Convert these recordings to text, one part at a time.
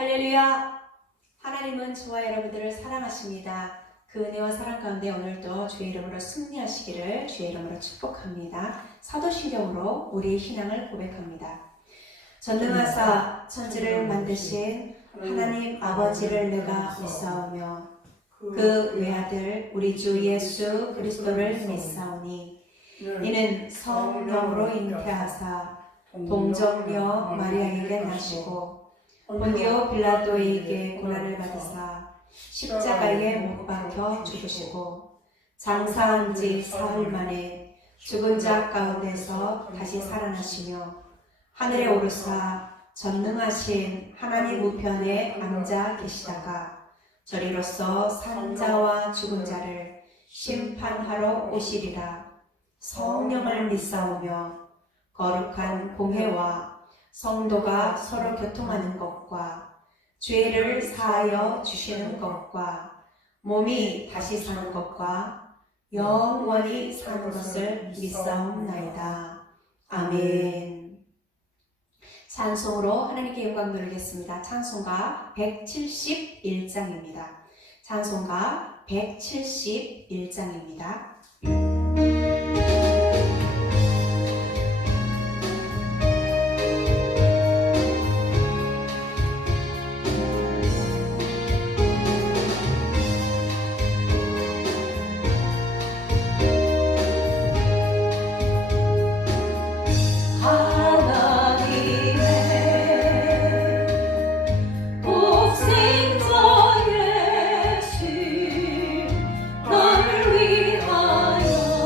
할렐루야! 하나님은 저와 여러분들을 사랑하십니다. 그 은혜와 사랑 가운데 오늘도 주의 이름으로 승리하시기를 주의 이름으로 축복합니다. 사도신경으로 우리의 신앙을 고백합니다. 전능하사 천지를 만드신 하나님 아버지를 내가 믿사오며 그 외아들 우리 주 예수 그리스도를 믿사오니 이는 성령으로 잉태하사 동정녀 마리아에게 나시고 본디오 빌라도에게 고난을 받으사 십자가에 못 박혀 죽으시고 장사한 지 사흘 만에 죽은 자 가운데서 다시 살아나시며 하늘에 오르사 전능하신 하나님 우편에 앉아 계시다가 저리로서 산 자와 죽은 자를 심판하러 오시리라. 성령을 믿사오며 거룩한 공회와 성도가 서로 교통하는 것과 죄를 사하여 주시는 것과 몸이 다시 사는 것과 영원히 사는 것을 믿사옵나이다. 아멘. 찬송으로 하나님께 영광 돌리겠습니다. 찬송가 171장입니다. 찬송가 171장입니다. 너를 위하여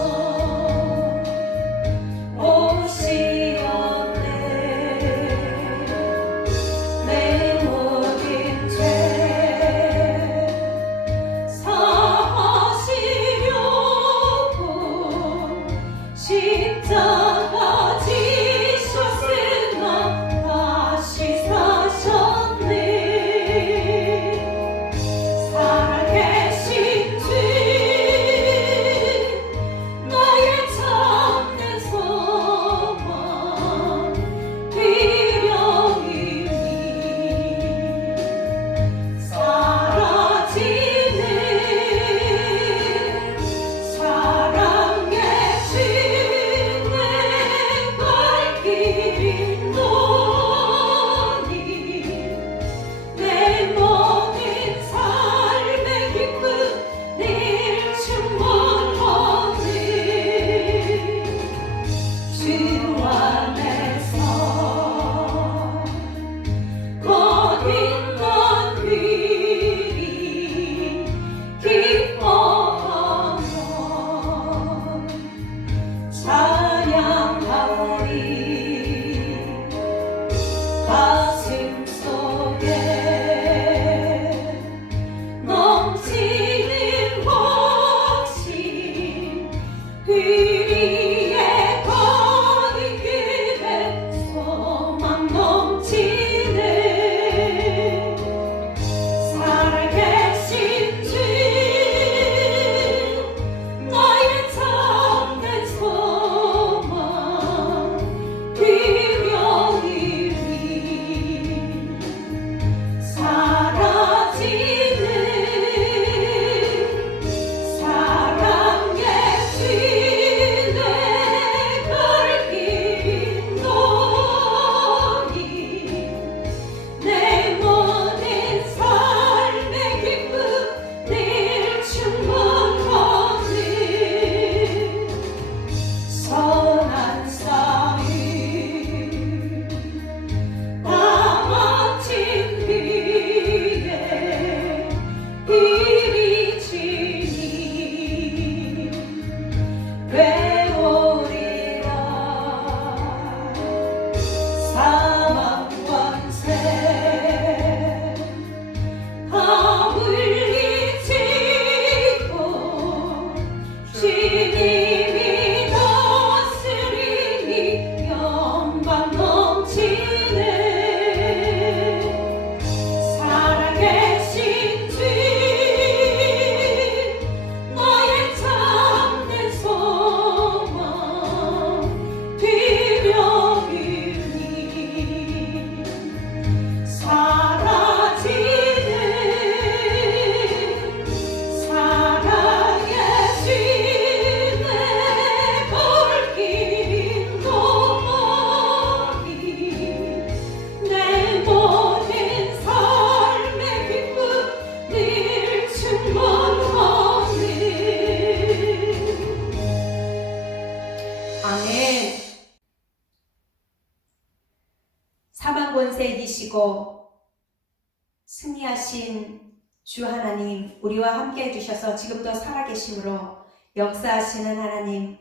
승리하신 주 하나님, 우리와 함께 해주셔서 지금도 살아계심으로 역사하시는 하나님,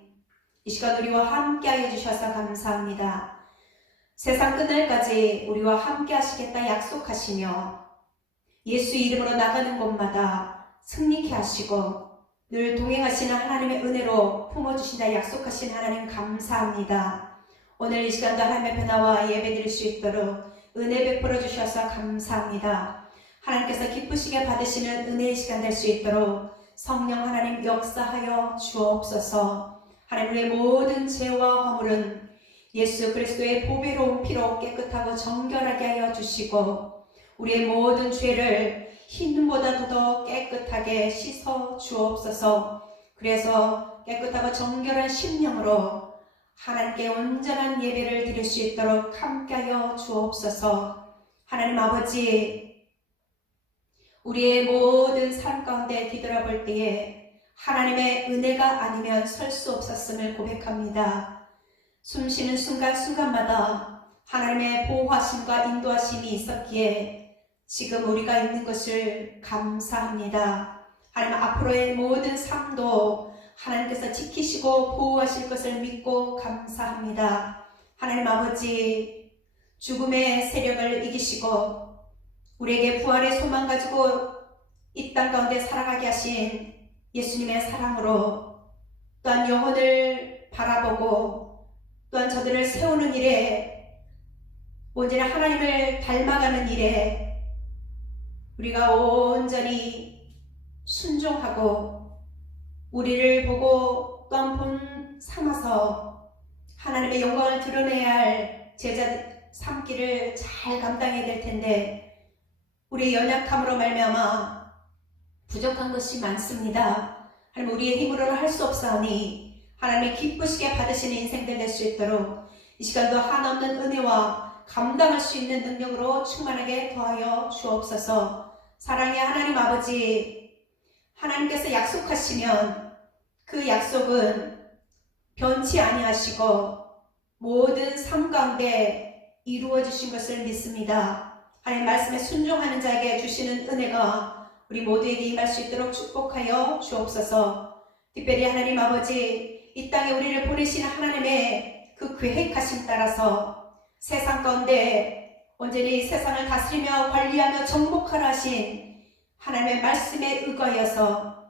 이 시간 우리와 함께 해주셔서 감사합니다. 세상 끝날까지 우리와 함께 하시겠다 약속하시며 예수 이름으로 나가는 곳마다 승리케 하시고 늘 동행하시는 하나님의 은혜로 품어주신다 약속하신 하나님 감사합니다. 오늘 이 시간도 하나님의 변화와 예배드릴 수 있도록 은혜 베풀어 주셔서 감사합니다. 하나님께서 기쁘시게 받으시는 은혜의 시간 될 수 있도록 성령 하나님 역사하여 주옵소서. 하나님의 모든 죄와 허물은 예수 그리스도의 보배로운 피로 깨끗하고 정결하게 하여 주시고 우리의 모든 죄를 흰보다 더 깨끗하게 씻어 주옵소서. 그래서 깨끗하고 정결한 심령으로 하나님께 온전한 예배를 드릴 수 있도록 함께하여 주옵소서. 하나님 아버지, 우리의 모든 삶 가운데 뒤돌아볼 때에 하나님의 은혜가 아니면 설 수 없었음을 고백합니다. 숨쉬는 순간순간마다 하나님의 보호하심과 인도하심이 있었기에 지금 우리가 있는 것을 감사합니다. 하나님 앞으로의 모든 삶도 하나님께서 지키시고 보호하실 것을 믿고 감사합니다. 하나님 아버지, 죽음의 세력을 이기시고 우리에게 부활의 소망 가지고 이 땅 가운데 살아가게 하신 예수님의 사랑으로 또한 영혼을 바라보고 또한 저들을 세우는 일에 온전히 하나님을 닮아가는 일에 우리가 온전히 순종하고 우리를 보고 또한 본 삼아서 하나님의 영광을 드러내야 할 제자 삼기를 잘 감당해야 될 텐데 우리의 연약함으로 말미암아 부족한 것이 많습니다. 하나님 우리의 힘으로는 할 수 없사오니 하나님의 기쁘시게 받으시는 인생들 될 수 있도록 이 시간도 한없는 은혜와 감당할 수 있는 능력으로 충만하게 더하여 주옵소서. 사랑의 하나님 아버지, 하나님께서 약속하시면 그 약속은 변치 아니하시고 모든 삶 가운데 이루어지신 것을 믿습니다. 하나님 말씀에 순종하는 자에게 주시는 은혜가 우리 모두에게 임할 수 있도록 축복하여 주옵소서. 특별히 하나님 아버지, 이 땅에 우리를 보내시는 하나님의 그 계획하심 따라서 세상 가운데 온전히 세상을 다스리며 관리하며 정복하라 하신 하나님의 말씀에 의거하여서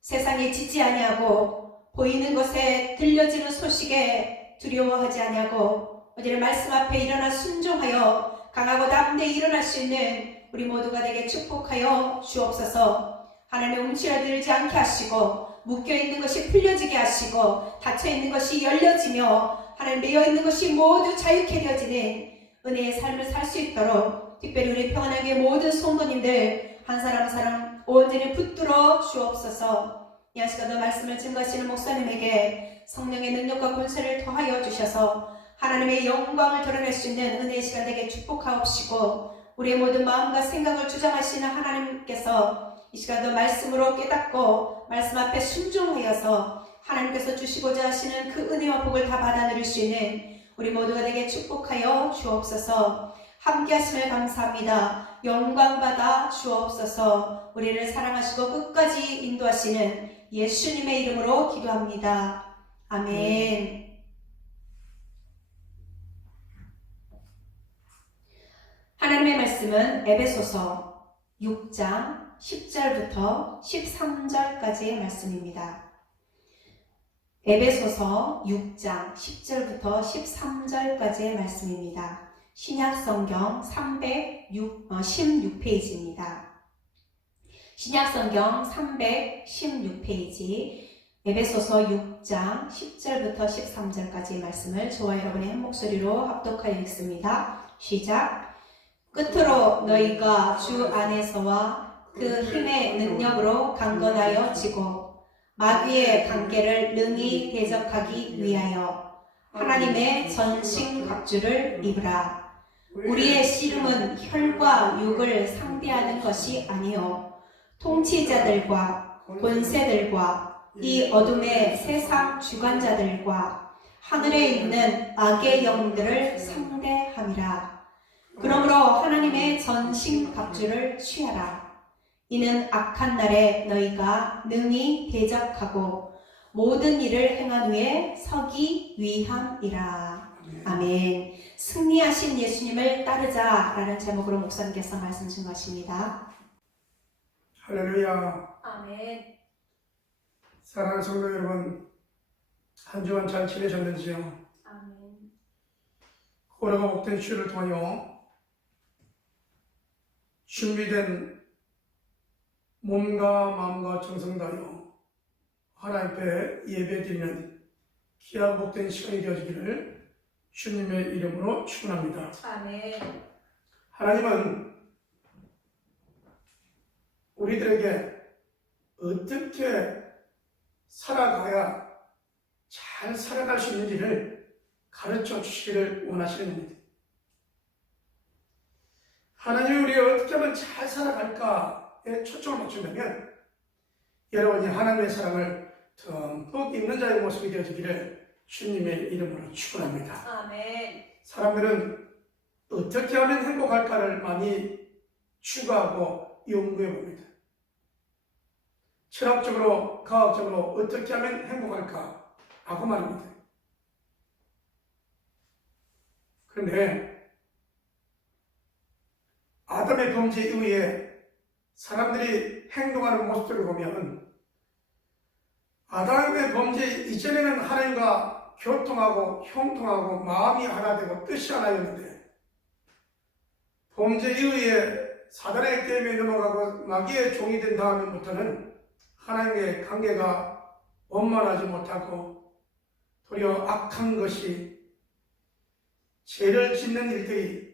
세상에 지지 아니하고 보이는 것에 들려지는 소식에 두려워하지 아니하고 온전히 말씀 앞에 일어나 순종하여 강하고 담대히 일어날 수 있는 우리 모두가 되게 축복하여 주옵소서. 하나님의 움츠러들지 않게 하시고 묶여있는 것이 풀려지게 하시고 닫혀있는 것이 열려지며 하나님 매여있는 것이 모두 자유케 되어지는 은혜의 삶을 살 수 있도록 특별히 우리 평안하게 모든 성도님들 한 사람 한 사람 온전히 붙들어 주옵소서. 이 시간도 말씀을 증거하시는 목사님에게 성령의 능력과 권세를 더하여 주셔서 하나님의 영광을 드러낼 수 있는 은혜의 시간 되게 축복하옵시고 우리의 모든 마음과 생각을 주장하시는 하나님께서 이 시간도 말씀으로 깨닫고 말씀 앞에 순종하여서 하나님께서 주시고자 하시는 그 은혜와 복을 다 받아 누릴 수 있는 우리 모두가 되게 축복하여 주옵소서. 함께 하심을 감사합니다. 영광 받아 주옵소서. 우리를 사랑하시고 끝까지 인도하시는 예수님의 이름으로 기도합니다. 아멘. 하나님의 말씀은 에베소서 6장 10절부터 13절까지의 말씀입니다. 에베소서 6장 10절부터 13절까지의 말씀입니다. 신약성경 316페이지입니다. 신약성경 316페이지 에베소서 6장 10절부터 13절까지의 말씀을 저와 여러분의 한 목소리로 합독하여 읽습니다. 시작. 끝으로 너희가 주 안에서와 그 힘의 능력으로 강건하여 지고 마귀의 관계를 능히 대적하기 위하여 하나님의 전신 갑주를 입으라. 우리의 씨름은 혈과 육을 상대하는 것이 아니요 통치자들과 권세들과 이 어둠의 세상 주관자들과 하늘에 있는 악의 영들을 상대함이라. 그러므로 하나님의 전신갑주를 취하라. 이는 악한 날에 너희가 능히 대적하고 모든 일을 행한 후에 서기 위함이라. 아멘. 승리하신 예수님을 따르자라는 제목으로 목사님께서 말씀 주신 것입니다. 할렐루야. 아멘. 사랑하는 성도 여러분, 한 주간 잘 지내셨는지요? 아멘. 호라가 복된 주를 통하여 준비된 몸과 마음과 정성 다하여 하나님 앞에 예배드리는 귀하고 복된 시간이 되어지기를 주님의 이름으로 축원합니다. 아멘. 하나님은 우리들에게 어떻게 살아가야 잘 살아갈 수 있는지를 가르쳐 주시기를 원하시는 겁니다. 하나님이 우리가 어떻게 하면 잘 살아갈까에 초점을 맞춘다면 여러분이 하나님의 사랑을 듬뿍 입는 자의 모습이 되어지기를 주님의 이름으로 축원합니다. 아멘. 사람들은 어떻게 하면 행복할까를 많이 추구하고 연구해 봅니다. 철학적으로, 과학적으로 어떻게 하면 행복할까 하고 말입니다. 그런데 아담의 범죄 이후에 사람들이 행동하는 모습들을 보면 아담의 범죄 이전에는 하나님과 교통하고 형통하고 마음이 하나 되고 뜻이 하나였는데 범죄 이후에 사단의 게임에 넘어가고 마귀의 종이 된 다음부터는 하나님의 관계가 원만하지 못하고 도리어 악한 것이 죄를 짓는 일들이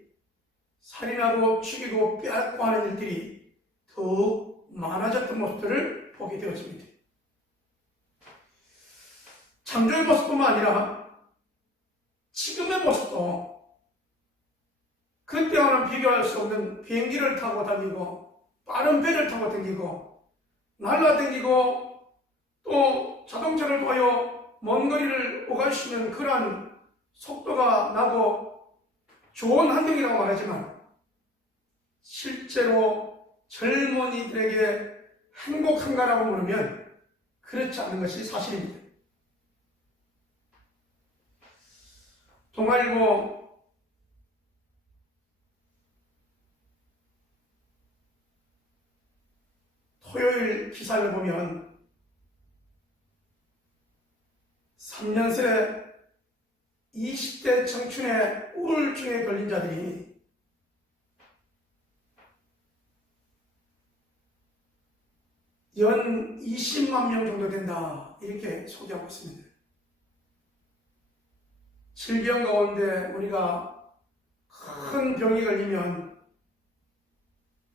살인하고 죽이고 빼앗고 하는 일들이 더욱 많아졌던 모습들을 보게 되었습니다. 창조의 모습뿐만 아니라 지금의 모습도 그때와는 비교할 수 없는 비행기를 타고 다니고 빠른 배를 타고 다니고 날라다니고 또 자동차를 통하여 먼 거리를 오갈 수 있는 그러한 속도가 나고 좋은 환경이라고 말하지만 실제로 젊은이들에게 행복한가라고 물으면 그렇지 않은 것이 사실입니다. 동아일보 토요일 기사를 보면 3년새 20대 청춘의 우울증에 걸린 자들이 연 20만 명 정도 된다 이렇게 소개하고 있습니다. 질병 가운데 우리가 큰 병이 걸리면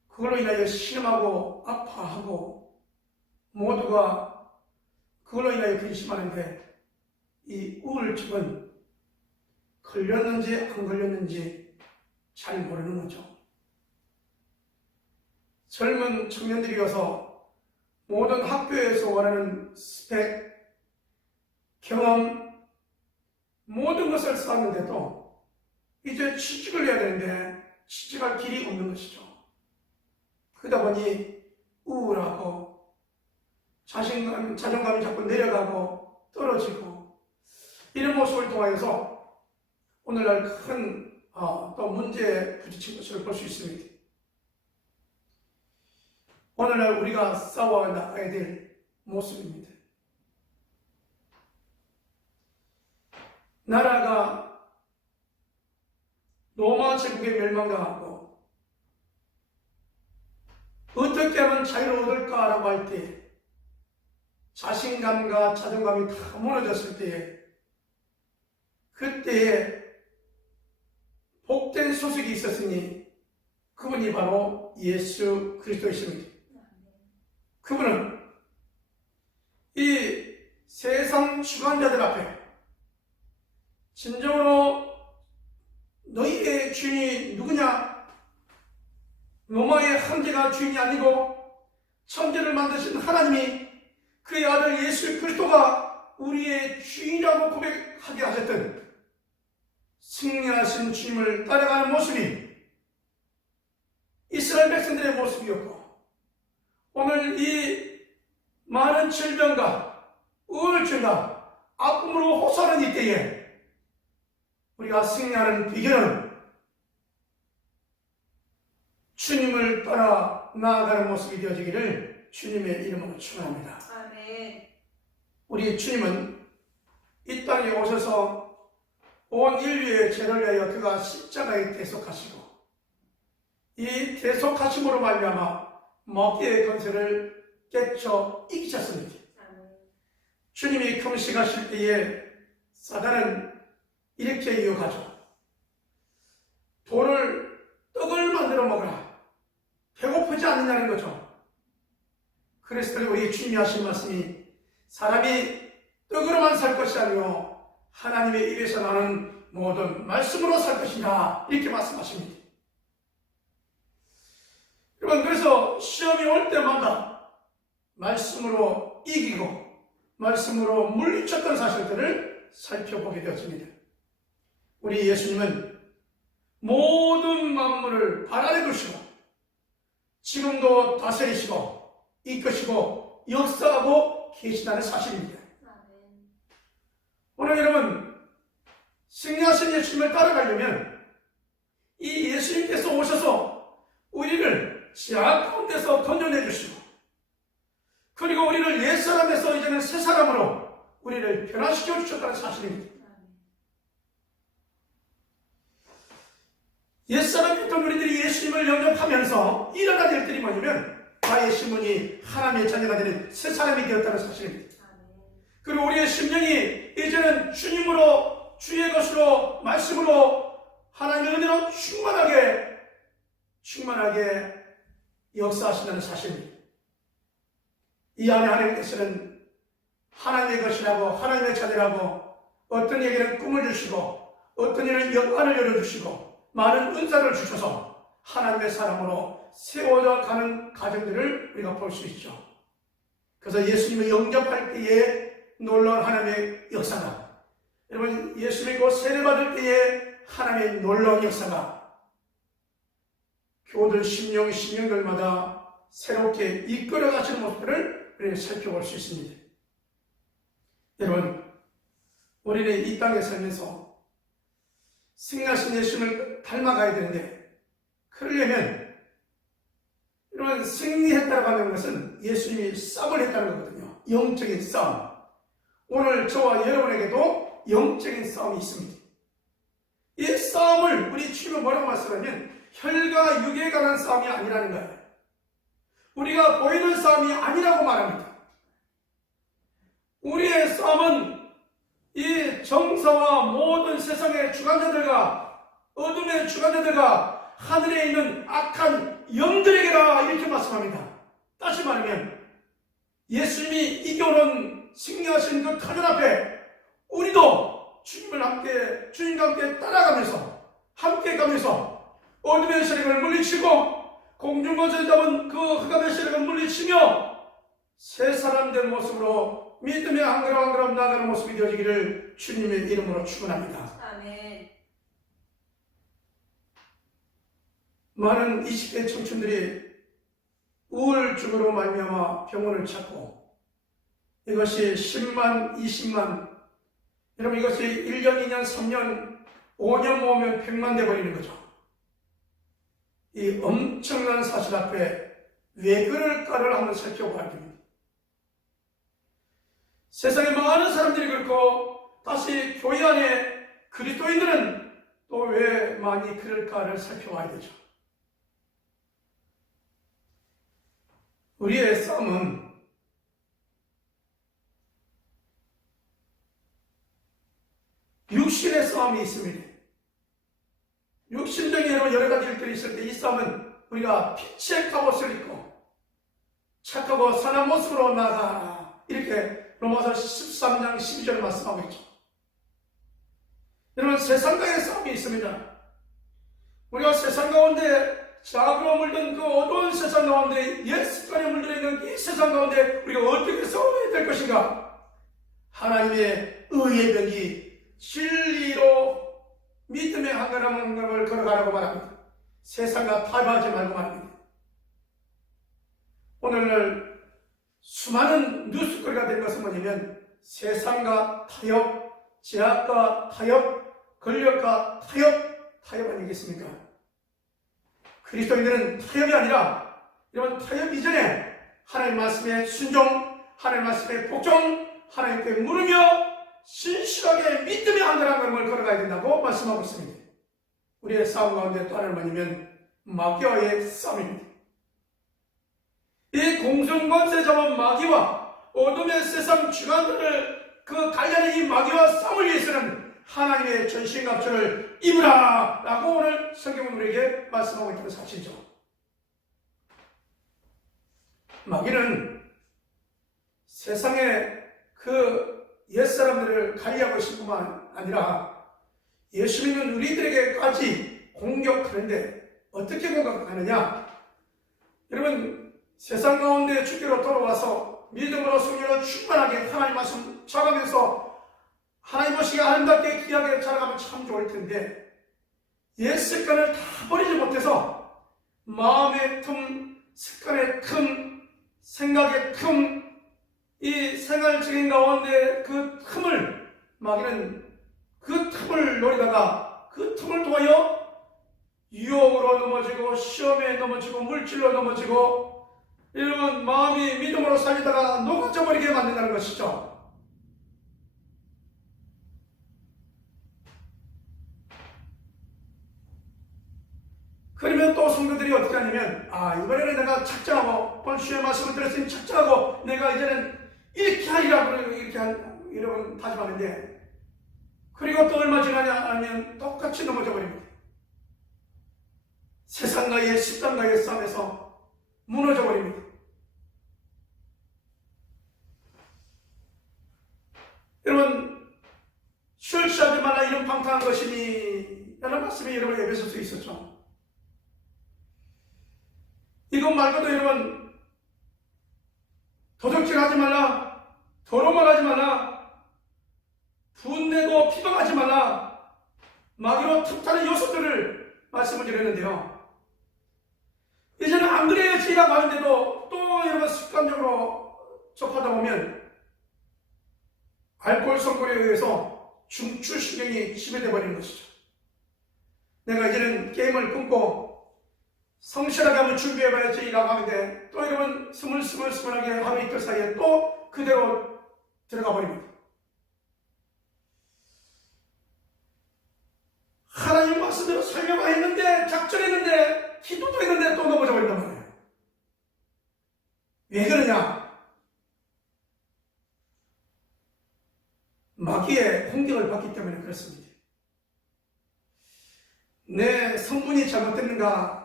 그걸로 인하여 신음하고 아파하고 모두가 그걸로 인하여 근심하는데 이 우울증은 걸렸는지 안 걸렸는지 잘 모르는 거죠. 젊은 청년들이어서 모든 학교에서 원하는 스펙, 경험, 모든 것을 쌓았는데도 이제 취직을 해야 되는데 취직할 길이 없는 것이죠. 그러다 보니 우울하고 자존감이 자꾸 내려가고 떨어지고 이런 모습을 통하여서 오늘날 큰 또 문제에 부딪힌 것을 볼 수 있습니다. 오늘날 우리가 싸워 나가야 될 모습입니다. 나라가 로마 제국에 멸망당하고 어떻게 하면 자유를 얻을까라고 할 때 자신감과 자존감이 다 무너졌을 때에 그때에 복된 소식이 있었으니 그분이 바로 예수 그리스도이십니다. 그분은 이 세상 주관자들 앞에 진정으로 너희의 주인이 누구냐? 로마의 황제가 주인이 아니고 천지를 만드신 하나님이 그의 아들 예수 그리스도가 우리의 주인이라고 고백하게 하셨던 승리하신 주님을 따라가는 모습이 이스라엘 백성들의 모습이었고, 오늘 이 많은 질병과 우울증과 아픔으로 호소하는 이때에 우리가 승리하는 비결은 주님을 따라 나아가는 모습이 되어지기를 주님의 이름으로 축원합니다. 아멘. 우리 주님은 이 땅에 오셔서 온 인류의 죄를 위하여 그가 십자가에 대속하시고, 이 대속하심으로 말미암아 마귀의 권세를 깨쳐 이기셨습니다. 주님이 금식하실 때에 사단은 이렇게 유혹하죠. 떡을 만들어 먹으라. 배고프지 않느냐는 거죠. 그래서 우리 주님이 하신 말씀이 사람이 떡으로만 살 것이 아니요 하나님의 입에서 나는 모든 말씀으로 살 것이다, 이렇게 말씀하십니다. 여러분, 그래서 시험이 올 때마다 말씀으로 이기고 말씀으로 물리쳤던 사실들을 살펴보게 되었습니다. 우리 예수님은 모든 만물을 발 아래 두시고 지금도 다스리시고 이끄시고 역사하고 계시다는 사실입니다. 오늘 여러분, 승리하신 예수님을 따라가려면 이 예수님께서 오셔서 우리를 죄악 가운데서 건져내 주시고, 그리고 우리를 옛사람에서 이제는 새사람으로 우리를 변화시켜 주셨다는 사실입니다. 옛사람이었던 우리들이 예수님을 영접하면서 일어나야 될 일이 뭐냐면 나의 신분이 하나님의 자녀가 되는 새사람이 되었다는 사실입니다. 그리고 우리의 심령이 이제는 주님으로, 주의 것으로, 말씀으로, 하나님의 은혜로 충만하게 역사하신다는 사실입니다. 이 안에 하나님께서는 하나님의 것이라고, 하나님의 자녀라고, 어떤 이에게는 꿈을 주시고 어떤 이에게는 영안을 열어주시고 많은 은사를 주셔서 하나님의 사람으로 세워가는 가정들을 우리가 볼 수 있죠. 그래서 예수님을 영접할 때에 놀라운 하나님의 역사가, 여러분 예수 믿고 세례받을 때에 하나님의 놀라운 역사가 교들 심령들마다 새롭게 이끌어 가시는 모습들을 우리는 살펴볼 수 있습니다. 여러분, 우리는 이 땅에 살면서 승리하신 예수님을 닮아가야 되는데, 그러려면 여러분 승리했다고 하는 것은 예수님이 싸움을 했다는 거거든요. 영적인 싸움. 오늘 저와 여러분에게도 영적인 싸움이 있습니다. 이 싸움을 우리 주님은 뭐라고 말씀하냐면 혈과 육에 관한 싸움이 아니라는 거예요. 우리가 보이는 싸움이 아니라고 말합니다. 우리의 싸움은 이 정사와 모든 세상의 주관자들과 어둠의 주관자들과 하늘에 있는 악한 영들에게라, 이렇게 말씀합니다. 다시 말하면 예수님이 이겨놓은 승리하신 그 터전 앞에 우리도 주님과 함께 따라가면서 함께 가면서 어둠의 세력을 물리치고 공중권세 잡은 그 흑암의 세력을 물리치며 새 사람 된 모습으로 믿음의 한 걸음 한 걸음 나아가는 모습이 되어지기를 주님의 이름으로 축원합니다. 아멘. 많은 20대 청춘들이 우울증으로 말미암아 병원을 찾고, 이것이 10만, 20만, 여러분 이것이 1년, 2년, 3년, 5년 모으면 100만 돼버리는 거죠. 이 엄청난 사실 앞에 왜 그럴까를 한번 살펴봐야 됩니다. 세상에 많은 사람들이 그렇고 다시 교회 안에 그리스도인들은 또 왜 많이 그럴까를 살펴봐야 되죠. 우리의 싸움은 육신의 싸움이 있습니다. 육신적인 여러 가지 일들이 있을 때 이 싸움은 우리가 빛의 갑옷을 입고 착하고 선한 모습으로 나아가라, 이렇게 로마서 13장 12절 말씀하고 있죠. 여러분, 세상과의 싸움이 있습니다. 우리가 세상 가운데 자아로 물든 그 어두운 세상 가운데, 옛 습관에 물들어 있는 이 세상 가운데 우리가 어떻게 싸워야 될 것인가? 하나님의 의의 벽이 진리로 믿음의 한 걸음 한 걸음을 걸어가라고 말합니다. 세상과 타협하지 말고 말합니다. 오늘날 수많은 뉴스거리가 된 것은 뭐냐면 세상과 타협, 제약과 타협, 권력과 타협 아니겠습니까? 그리스도인들은 타협이 아니라 이런 타협 이전에 하나님 말씀에 순종, 하나님 말씀에 복종, 하나님께 물으며 신실하게 믿음의 안전한 걸음을 걸어가야 된다고 말씀하고 있습니다. 우리의 싸움 가운데 또 하나는 뭐냐면 마귀와의 싸움입니다. 이 공중권세 잡은 마귀와 어둠의 세상 주관들을 그 관련된 이 마귀와 싸움을 위해서는 하나님의 전신갑주를 입으라 라고 오늘 성경은 우리에게 말씀하고 있다는 사실이죠. 마귀는 세상의 그 옛사람들을 관리하고 있을 뿐만 아니라 예수 믿는 우리들에게까지 공격하는데 어떻게 공격하느냐? 여러분, 세상 가운데 주께로 돌아와서 믿음으로 성령으로 충만하게 하나님 말씀 자라면서 하나님 보시기에 아름답게 귀하게 자라가면 참 좋을 텐데 옛 습관을 다 버리지 못해서 마음의 틈, 습관의 틈, 생각의 틈, 이 생활적인 가운데 그 틈을 마귀는 그 틈을 노리다가 그 틈을 통하여 유혹으로 넘어지고 시험에 넘어지고 물질로 넘어지고 이런 마음이 믿음으로 살리다가 녹아져 버리게 만든다는 것이죠. 그러면 또 성도들이 어떻게 하냐면 이번에는 내가 작정하고 본주의 말씀을 들었으니 작정하고 내가 이제는 이렇게 하리라 이렇게 이러고 다짐하는데 그리고 또 얼마 지나냐 하면 똑같이 넘어져 버립니다. 세상과의 습관과의 싸움에서 무너져 버립니다. 여러분, 술 취하지 말라 이런 방탕한 것이니 라는 말씀이 여러분 에베소서에 있었죠. 이것 말고도 여러분 도적질하지 말라, 더러움을 하지 말라, 분내고 피방하지 말라, 마귀로 틈타는 요소들을 말씀을 드렸는데요. 이제는 안 그래야지라고 하는데도 또 여러분 습관적으로 접하다 보면 알코올 성분에 의해서 중추신경이 지배되어 버리는 것이죠. 내가 이제는 게임을 끊고 성실하게 한번 준비해봐야지 라고 하는데 또 여러분 스물스물하게 하루 이틀 사이에 또 그대로 들어가 버립니다. 하나님 말씀대로 살려고 했는데 작전했는데 기도도 했는데 또 넘어져 버린단 말이에요. 왜 그러냐? 마귀의 공격을 받기 때문에 그렇습니다. 내 성분이 잘못됐는가?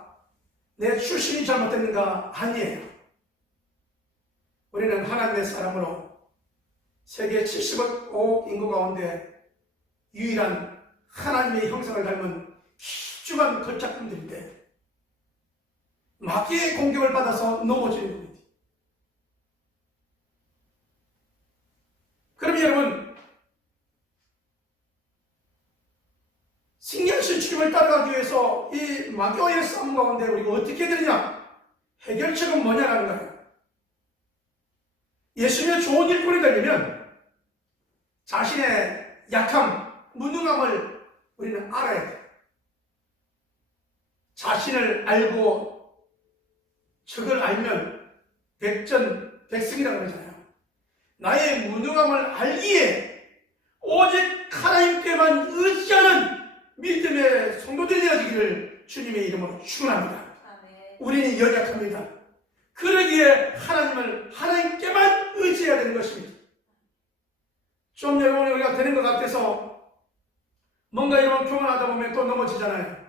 내 출신이 잘못됐는가? 아니에요. 우리는 하나님의 사람으로 세계 70억 인구 가운데 유일한 하나님의 형상을 닮은 귀중한 걸작품들인데 마귀의 공격을 받아서 넘어지는 겁니다. 그럼 여러분, 승리하신 주님을 따라가기 위해서 이 마귀와의 싸움 가운데 우리가 어떻게 되느냐? 해결책은 뭐냐라는 거예요. 예수님의 좋은 일꾼이 되려면 자신의 약함, 무능함을 우리는 알아야 돼요. 자신을 알고 적을 알면 백전백승이라고 그러잖아요. 나의 무능함을 알기에 오직 하나님께만 의지하는 믿음의 성도들이 되어지기를 주님의 이름으로 축원합니다. 우리는 연약합니다. 그러기에 하나님께만 의지해야 되는 것입니다. 좀 여러분 우리가 되는 것 같아서 뭔가 여러분 교만하다 보면 또 넘어지잖아요.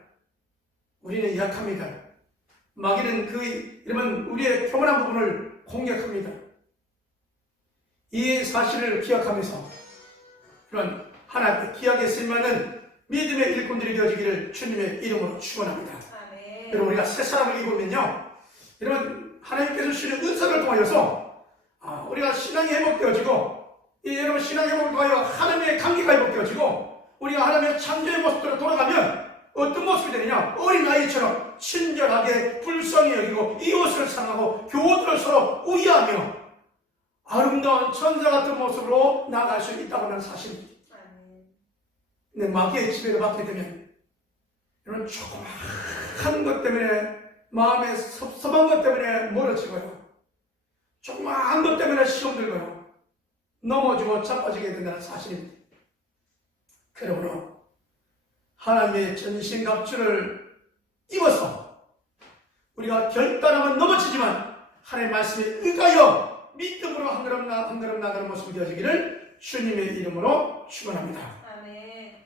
우리는 약합니다. 마귀는 여러분 우리의 교만한 부분을 공격합니다. 이 사실을 기억하면서 그런 하나님께 귀하게 쓸만한 믿음의 일꾼들이 되어지기를 주님의 이름으로 축원합니다. 여러분 우리가 새 사람을 입으면요, 여러분 하나님께서 주시는 은사를 통하여서 우리가 신앙이 회복되어지고 여러분 신앙 회복을 통하여 하나님의 감기가 회복되어지고 우리가 하나님의 창조의 모습으로 돌아가면 어떤 모습이 되느냐? 어린아이처럼 친절하게 불쌍히 여기고 이웃을 사랑하고 교우들을 서로 우애하며 아름다운 천사 같은 모습으로 나아갈 수 있다고 하는 사실입니다. 근데 마귀의 지배를 받게 되면 이런 조그마한 것 때문에 마음에 섭섭한 것 때문에 멀어지고요. 조그마한 것 때문에 시험 들고요. 넘어지고 자빠지게 된다는 사실입니다. 그러므로 하나님의 전신갑주를 입어서 우리가 결단하면 넘어지지만 하나님의 말씀에 의가여 믿음으로 한 걸음 나가는 모습이 되어지기를 주님의 이름으로 축원합니다. 아멘.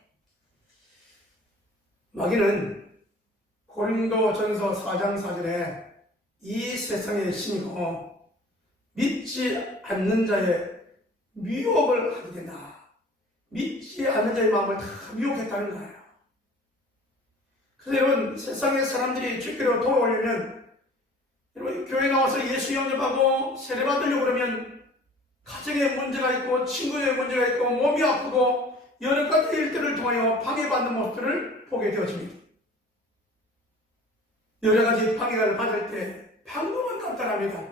마귀는 고린도전서 4장 4절에 이 세상의 신이고 믿지 않는 자의 미혹을 하게 된다. 믿지 않는 자의 마음을 다 미혹했다는 거예요. 그래서 여러분, 세상의 사람들이 주께로 돌아오려면 여러분, 교회 나와서 예수 영접하고 세례받으려고 그러면 가정에 문제가 있고 친구의 문제가 있고 몸이 아프고 여러 가지 일들을 통하여 방해받는 모습들을 보게 되어집니다. 여러 가지 방해를 받을 때 방법은 간단합니다.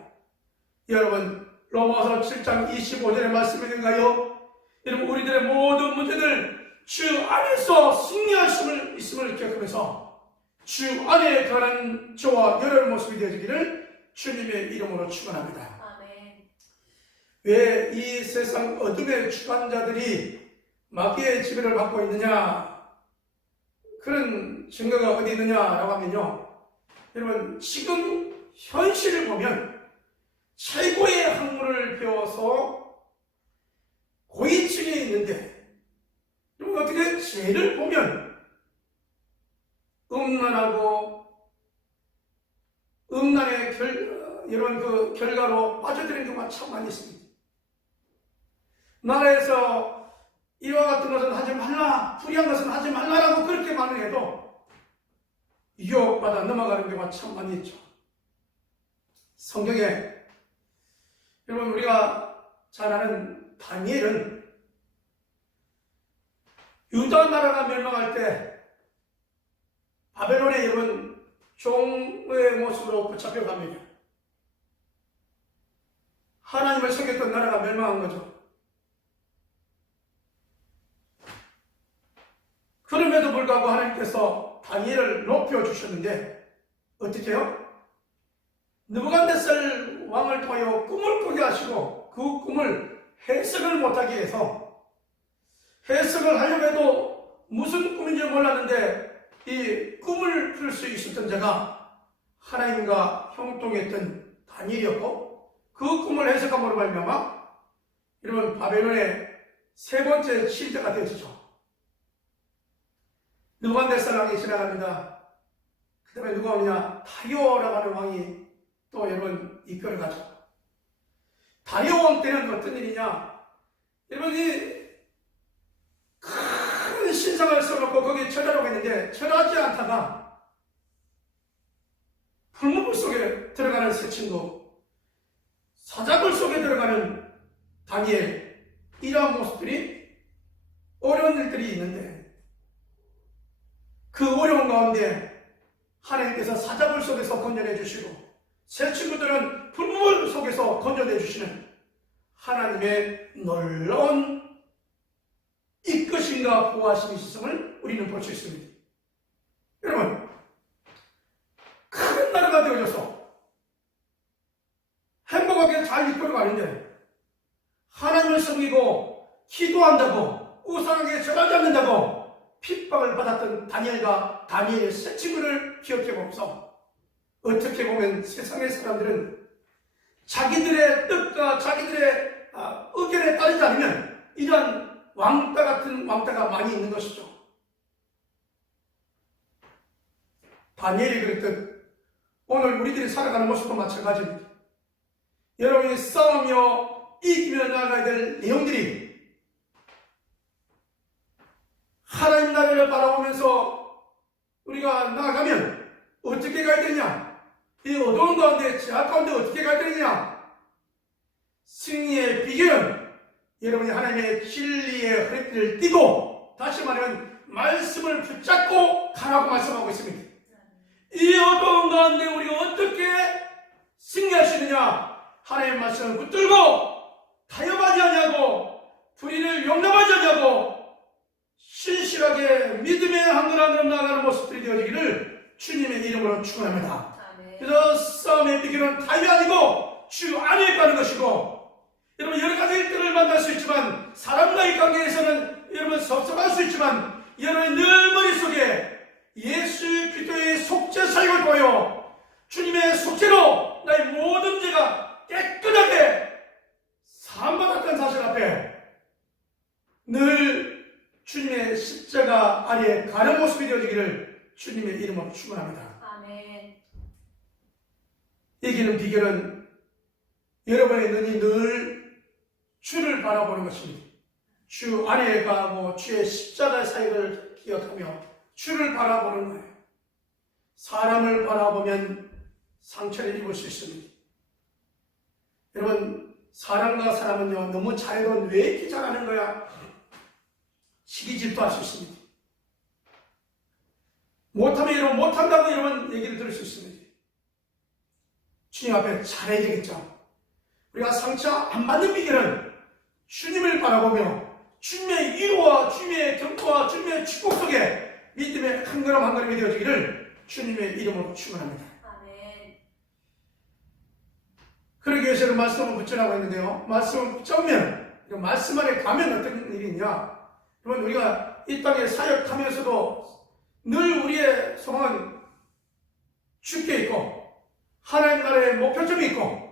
여러분, 로마서 7장 25절의 말씀이 있는가요? 여러분, 우리들의 모든 문제들 주 안에서 승리할 수 있음을 기억하면서 주 안에 거하는 저와 여러분의 모습이 되어지기를 주님의 이름으로 축원합니다. 아멘. 왜 이 세상 어둠의 주관자들이 마귀의 지배를 받고 있느냐? 그런 증거가 어디 있느냐라고 하면요. 여러분, 지금 현실을 보면 최고의 학문을 배워서 고위층에 있는데 여러분, 어떻게 죄를 보면 음란하고 음란의 이런 그 결과로 빠져드는 경우가 참 많이 있습니다. 나라에서 이와 같은 것은 하지 말라, 불의한 것은 하지 말라라고 그렇게 말을 해도 유혹받아 넘어가는 경우가 참 많이 있죠. 성경에 여러분, 우리가 잘 아는 다니엘은 유다 나라가 멸망할 때 바벨론의 여러분 종의 모습으로 붙잡혀갑니다. 하나님을 섬겼던 나라가 멸망한 거죠. 그럼에도 불구하고 하나님께서 다니엘을 높여주셨는데 어떻게 해요? 느부갓네살 왕을 통하여 꿈을 꾸게 하시고 그 꿈을 해석을 못하게 해서 해석을 하려고 해도 무슨 꿈인지 몰랐는데 이 꿈을 풀 수 있었던 자가 하나님과 형통했던 다니엘이었고 그 꿈을 해석함으로 말미암아 여러분 바벨론의 세 번째 치리자가 되어지죠. 느부갓네살 왕이 지나갑니다. 그 다음에 누가 오느냐? 다리오라고 하는 왕이 또 여러분 이끌어가죠. 다리오 왕 때는 어떤 일이냐? 여러분 이 큰 신상을 써놓고 거기에 절하려고 했는데 절하지 않다가 풀무불 속에 들어가는 새 친구, 사자굴 속에 들어가는 다니엘, 이러한 모습들이 어려운 일들이 있는데 그 어려운 가운데 하나님께서 사자굴 속에서 건져내 주시고 새 친구들은 풀무불 속에서 건져내 주시는 하나님의 놀라운 이끄심과 보호하심이 있음을 우리는 볼 수 있습니다. 여러분, 큰 나라가 되어져서 행복하게 잘 이끌어가는데 하나님을 섬기고 기도한다고 우상에게 절하지 않는다고 핍박을 받았던 다니엘과 다니엘의 새 친구를 기억해 봅시다. 어떻게 보면 세상의 사람들은 자기들의 뜻과 자기들의 의견에 따르지 않으면 이러한 왕따 같은 왕따가 많이 있는 것이죠. 다니엘이 그랬듯 오늘 우리들이 살아가는 모습도 마찬가지입니다. 여러분이 싸우며 이기며 나아가야 될 내용들이 하나님 나라를 바라보면서 우리가 나아가면 어떻게 가야 되느냐? 이 어두운 가운데 제약 가운데 어떻게 가야 되느냐? 승리의 비결은 여러분이 하나님의 진리의 허리띠를 띠고 다시 말하면 말씀을 붙잡고 가라고 말씀하고 있습니다. 이 어두운 가운데 우리가 어떻게 승리할 수 있느냐? 하나님의 말씀을 붙들고 타협하지 아니하고 불의를 용납하지 아니하고 신실하게 믿음의 한 걸음 한 걸음 나아가는 모습들이 되어지기를 주님의 이름으로 축원합니다. 그래서 싸움의 비결은 타협이 아니고 주 안에 있다는 것이고, 여러분 여러 가지 일들을 만날 수 있지만 사람과의 관계에서는 여러분 섭섭할 수 있지만 여러분의 늘 머릿속에 예수 그리스도의 속죄 사역을 보여 주님의 속죄로 나의 모든 죄가 깨끗하게 사함받았다는 사실 앞에 늘 주님의 십자가 아래에 가는 모습이 되어지기를 주님의 이름으로 축원합니다. 아멘. 이기는 비결은 여러분의 눈이 늘 주를 바라보는 것입니다. 주 안에 가고 주의 십자가의 사역을 기억하며 주를 바라보는 거예요. 사람을 바라보면 상처를 입을 수 있습니다. 여러분, 사람과 사람은요, 너무 잘해도 왜 이렇게 잘하는 거야? 시기 질투할 수 있습니다. 못하면 여러분 못한다고 여러분 얘기를 들을 수 있습니다. 주님 앞에 잘해야 되겠죠. 우리가 상처 안 받는 비결은 주님을 바라보며 주님의 위로와 주님의 경고와 주님의 축복 속에 믿음의 한 걸음 한 걸음이 되어지기를 주님의 이름으로 축원합니다. 아멘. 그러기 위해서 말씀을 붙여라고 했는데요. 말씀을 붙잡으면, 말씀 안에 가면 어떤 일이 있냐? 여러분, 우리가 이 땅에 사역하면서도 늘 우리의 소망은 주께 있고 하나님 나라의 목표점이 있고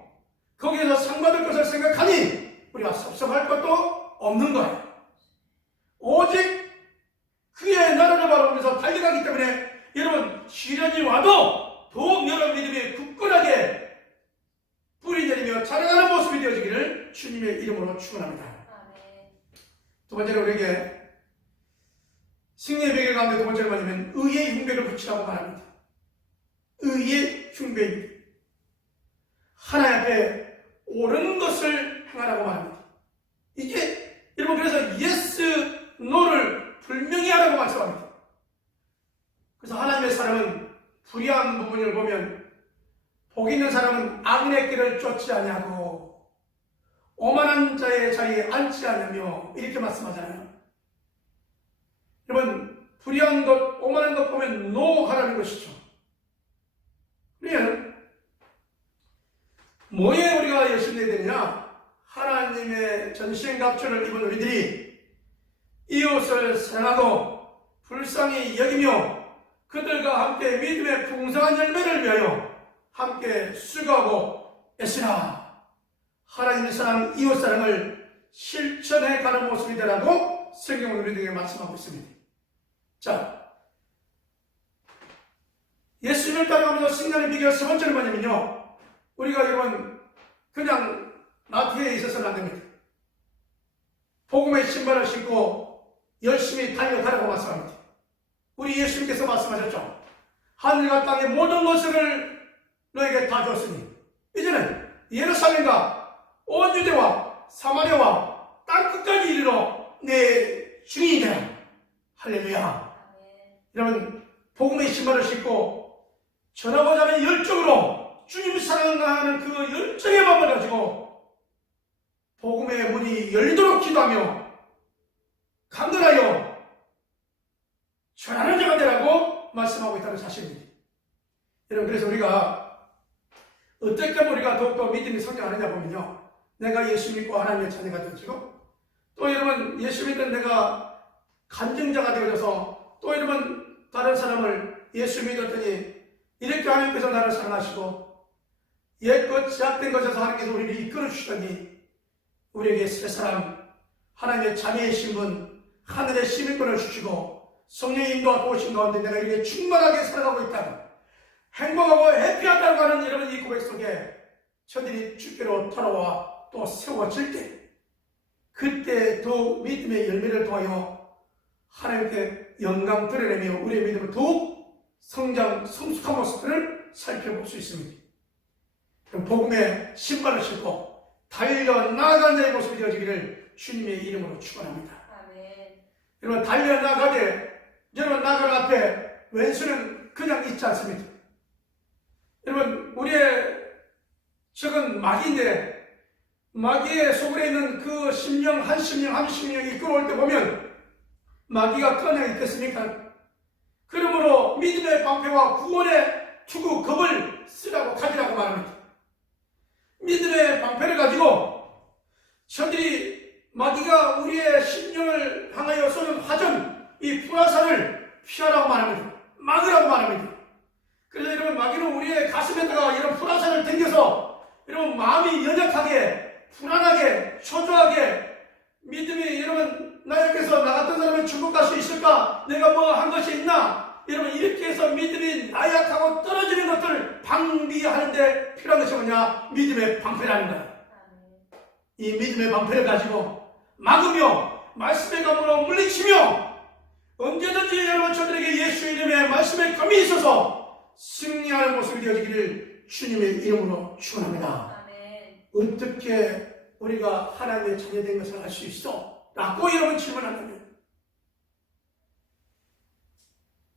거기에서 상받을 것을 생각하니 우리가 섭섭할 것도 없는 거예요. 오직 그의 나라를 바라보면서 달려가기 때문에 여러분, 시련이 와도 더욱 여러분 믿음이 굳건하게 뿌리 내리며 자라가는 모습이 되어지기를 주님의 이름으로 축원합니다. 아멘. 두 번째로 우리에게 승리의 비결 가운데 두 번째로 뭐냐면 의의 흉배를 붙이라고 말합니다. 의의 흉배입니다. 하나님 앞에 옳은 것을 행하라고 말합니다. 이게 여러분, 그래서 yes, no를 분명히 하라고 말씀합니다. 그래서 하나님의 사람은 불의한 부분을 보면 복 있는 사람은 악인의 길을 쫓지 아니하고 오만한 자의 자리에 앉지 않으며 이렇게 말씀하잖아요. 여러분, 불의한 것, 오만한 것 보면 no 하라는 것이죠. 그러면 뭐에 우리가 열심히 해야 되느냐? 하나님의 전신갑주를 입은 우리들이 이웃을 사랑하고 불쌍히 여기며 그들과 함께 믿음의 풍성한 열매를 위하여 함께 수고하고 애쓰라. 하나님의 사랑, 이웃 사랑을 실천해 가는 모습이 되라고 성경은 우리들에게 말씀하고 있습니다. 자, 예수님을 따라가면서 승리하는 비결 세 번째는 뭐냐면요, 우리가 여러분 그냥 나트에 있어서는 안 됩니다. 복음의 신발을 신고 열심히 달려가라고 말씀합니다. 우리 예수님께서 말씀하셨죠. 하늘과 땅의 모든 것을 너에게 다 줬으니 이제는 예루살렘과 온 유대와 사마리아와 땅끝까지 이르러 내 증인이 되라. 할렐루야. 여러분, 복음의 신발을 신고 전하고자 하는 열정으로 주님 사랑하는 그 열정의 마음을 가지고 복음의 문이 열리도록 기도하며 강건하여 전하는 자가 되라고 말씀하고 있다는 사실입니다. 여러분, 그래서 우리가 어떻게 하면 우리가 더욱더 믿음이 성장하느냐 보면요, 내가 예수 믿고 하나님의 자녀가 되어지고 또 여러분 예수 믿는 내가 간증자가 되어져서 또 여러분 다른 사람을 예수 믿었더니 이렇게 하나님께서 나를 사랑하시고 옛것 제약된 것에서 하나님께서 우리를 이끌어 주시더니 우리에게 새 사람, 하나님의 자녀의 신분, 하늘의 시민권을 주시고 성령의 인도와 도우심 가운데 내가 이렇게 충만하게 살아가고 있다, 행복하고 해피하다고 하는 여러분 이 고백 속에 저들이 주께로 돌아와 또 세워질 때 그때 더 믿음의 열매를 통하여 하나님께 영광 드러내며 우리의 믿음을 더욱 성장, 성숙한 모습들을 살펴볼 수 있습니다. 복음의 신발을 신고 달려나가는 자의 모습이 되어지기를 주님의 이름으로 축원합니다. 아멘. 여러분, 달려나가되 여러분, 나그네 앞에 왼수는 그냥 있지 않습니다. 여러분, 우리의 적은 마귀인데 마귀의 속에 있는 그 심령 한 심령이 끌어올 때 보면 마귀가 그냥 있겠습니까? 그러므로 믿음의 방패와 구원의 투구 겁을 쓰라고 가지라고 말합니다. 믿음의 방패를 가지고 저들이 마귀가 우리의 심령을 향하여 쏘는 화전, 이 불화살을 피하라고 말합니다. 막으라고 말합니다. 그래서 여러분, 마귀는 우리의 가슴에다가 이런 불화살을 당겨서 여러분 마음이 연약하게, 불안하게, 초조하게, 믿음이 여러분 나에게서 나갔던 사람이 천국 갈 수 있을까? 내가 뭐 한 것이 있나? 여러분, 이렇게 해서 믿음이 나약하고 떨어지는 것들 방비하는데 필요한 것이 뭐냐? 믿음의 방패라는 거야. 이 믿음의 방패를 가지고 막으며 말씀의 감으로 물리치며 언제든지 여러분 저들에게 예수 이름의 말씀의 감이 있어서 승리하는 모습이 되어지기를 주님의 이름으로 축원합니다. 어떻게 우리가 하나님의 자녀된 것을 알 수 있어? 라고 여러분 질문한다면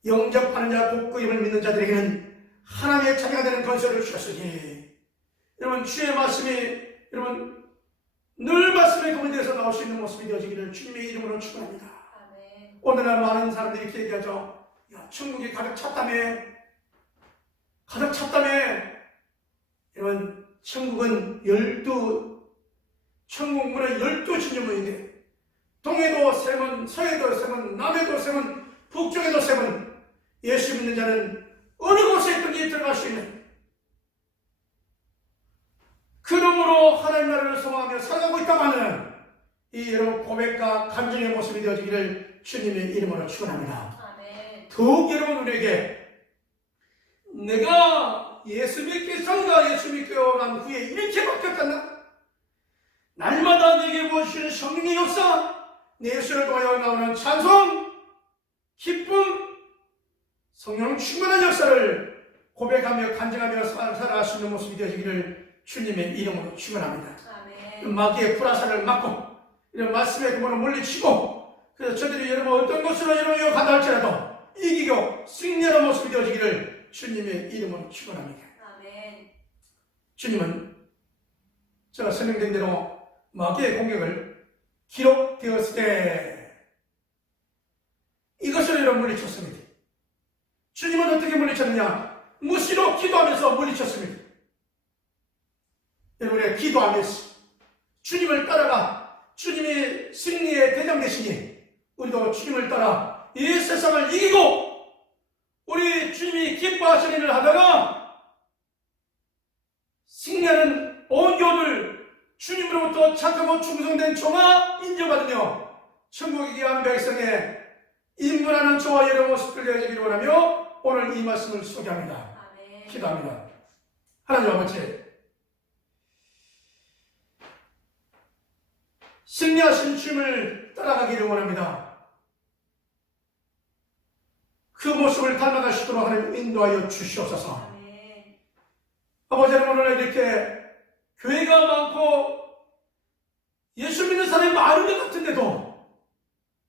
영접하는 자, 곧 그 이름을 믿는 자들에게는 하나님의 자녀가 되는 건설을 주셨으니, 여러분 주의 말씀이 여러분 늘 말씀의 검은데에서 나올 수 있는 모습이 되어지기를 주님의 이름으로 축원합니다. 오늘날 많은 사람들이 이렇게 얘기하죠. 야, 천국이 가득 찼다며. 가득 찼다며. 여러분, 천국은 천국 문은 12진영문인데 동에도 세문, 서에도 세문, 남에도 세문, 북쪽에도 세문. 예수 믿는 자는 어느 곳에 있든지 들어갈 수 있는, 그러므로 하나님 나라를 소망하며 살아가고 있다마는 이 여러분 고백과 감정의 모습이 되어지기를 주님의 이름으로 축원합니다. 더욱 여러분 우리에게 내가 예수 믿기 전과 예수 믿고 난 후에 이렇게 바뀌었겠나? 날마다 내게 보여주시는 성령의 역사, 내 예수를 통하여 나오는 찬송, 기쁨, 성령 충만한 역사를 고백하며 간증하며 살아갈 수 있는 모습이 되어지기를 주님의 이름으로 축원합니다. 마귀의 불화살을 막고 이런 말씀의 근본을 물리치고, 그래서 저들이 여러분 어떤 것으로 여러분 간다 할지라도 이기고 승리하는 모습이 되어지기를 주님의 이름으로 축원합니다. 주님은 제가 설명된 대로 마귀의 공격을 기록되었을 때 이것을 여러분 물리쳤습니다. 주님은 어떻게 물리쳤느냐? 무시로 기도하면서 물리쳤습니다. 여러분의 기도하면서 주님을 따라가, 주님이 승리의 대장 되시니 우리도 주님을 따라 이 세상을 이기고 우리 주님이 기뻐하시는 일을 하다가 승리하는 온 교를 주님으로부터 착하고 충성된 종아 인정받으며 천국에 귀한 백성의 인문하는 저와 여러분 모습들 되어지기를 원하며 오늘 이 말씀을 소개합니다. 기도합니다. 하나님 아버지, 승리하신 주님을 따라가기를 원합니다. 그 모습을 닮아갈 수 있도록 하나님 인도하여 주시옵소서. 아버지, 오늘 이렇게 교회가 많고 예수 믿는 사람이 많은 것 같은데도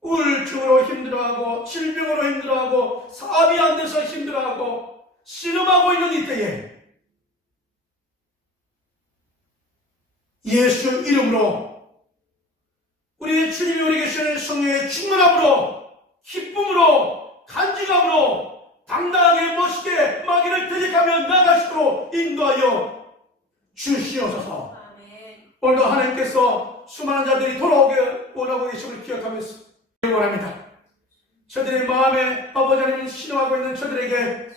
우울증으로 힘들어하고 질병으로 힘들어하고 사업이 안 돼서 힘들어하고 씨름하고 있는 이때에 예수 이름으로 우리 주님이 우리에게 주시는 성령의 충만함으로, 기쁨으로, 간증함으로 당당하게 멋있게 마귀를 대적하며 나가시도록 인도하여 주시옵소서. 오늘도 하나님께서 수많은 자들이 돌아오게 원하고 계심을 기억하면서 원합니다. 저들의 마음에 아버지 하나님을 신뢰하고 있는 저들에게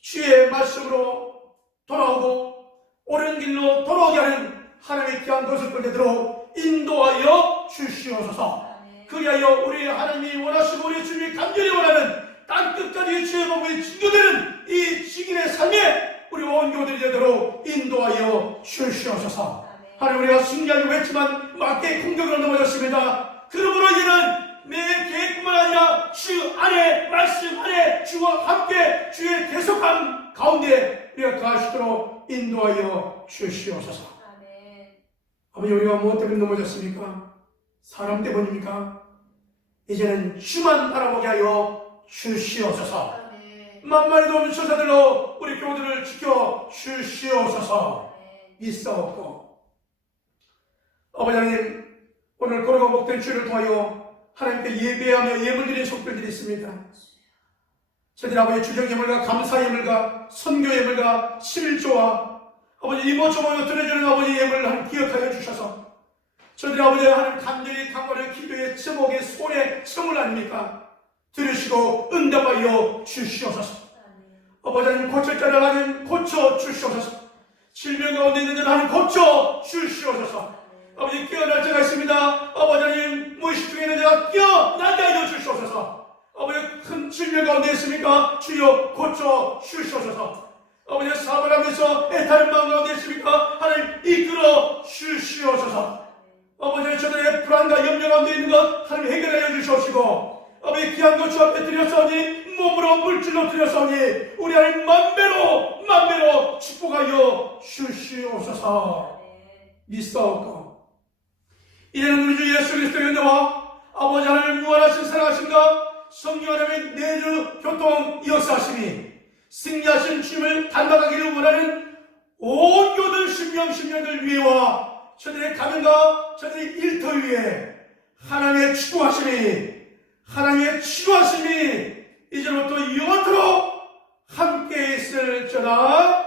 주의 말씀으로 돌아오고 옳은 길로 돌아오게 하는 하나님의 귀한 것을 되도록 인도하여 주시옵소서. 그리하여 우리 하나님이 원하시고 우리 주님이 간절히 원하는 땅끝까지 주의 복음이 증거되는 이 지kin의 삶에 우리 원교들이 되도록 인도하여 주시옵소서. 하나님, 우리가 승리하려고 했지만 마귀의 공격으로 넘어졌습니다. 그러므로 이제는 내 계획뿐만 아니라 주 안에, 말씀 안에 주와 함께 주의 계속함 가운데 우리가 가시도록 인도하여 주시옵소서. 아버지, 우리가 무엇 때문에 넘어졌습니까? 사람 때문입니까? 이제는 주만 바라보게 하여 주시옵소서. 아멘. 만만히도 없는 천사들로 우리 교우들을 지켜 주시옵소서. 있사옵고 아버지 하나님, 오늘 거룩하고 복된 주일을 통하여 하나님께 예배하며 예물드리는 속들이 있습니다. 저희들 아버지 주정 예물과 감사 예물과 선교 예물과 11조와 아버지 이모저모 드려주는 아버지 예물을 한 기억하여 주셔서 저희들 아버지 하나님 간절히 강건의 기도의 제목의 손에 청을 아닙니까? 들으시고 응답하여 주시옵소서. 아버지 하나님 고칠 자를 하나님 고쳐 주시옵소서. 질병 가운데 있는 자를 하나님 고쳐 주시옵소서. 아버지 깨어날 자가 있습니다. 아버지 하나님 무의식 중에 있는 자가 깨어나게 하여 주시옵소서. 아버지 큰 질병 가운데 있습니까? 주여 고쳐 주시옵소서. 아버지 사업을 하면서 애타는 마음 가운데 있습니까? 하나님 이끌어 주시옵소서. 아버지 저들의 불안과 염려 가운데 있는 것 하나님 해결하여 주시옵시고 아버지 귀한 것 주 앞에 드렸사오니 몸으로 물질로 드렸사오니 우리 하나님 만배로 축복하여 주시옵소서. 믿사옵고 이제는 우리 주 예수 그리스도의 은혜와 아버지 하나님 유한하신 사랑하심과 성령 하나님의 내주 교통 역사하심이 승리하신 주님을 닮아가기를 원하는 온 교들 신령들 위에와 저들의 가정과 저들의 일터 위에 하나님의 축복하심이 하나님의 치료하심이 이제부터 영원토록 함께 있을지어다.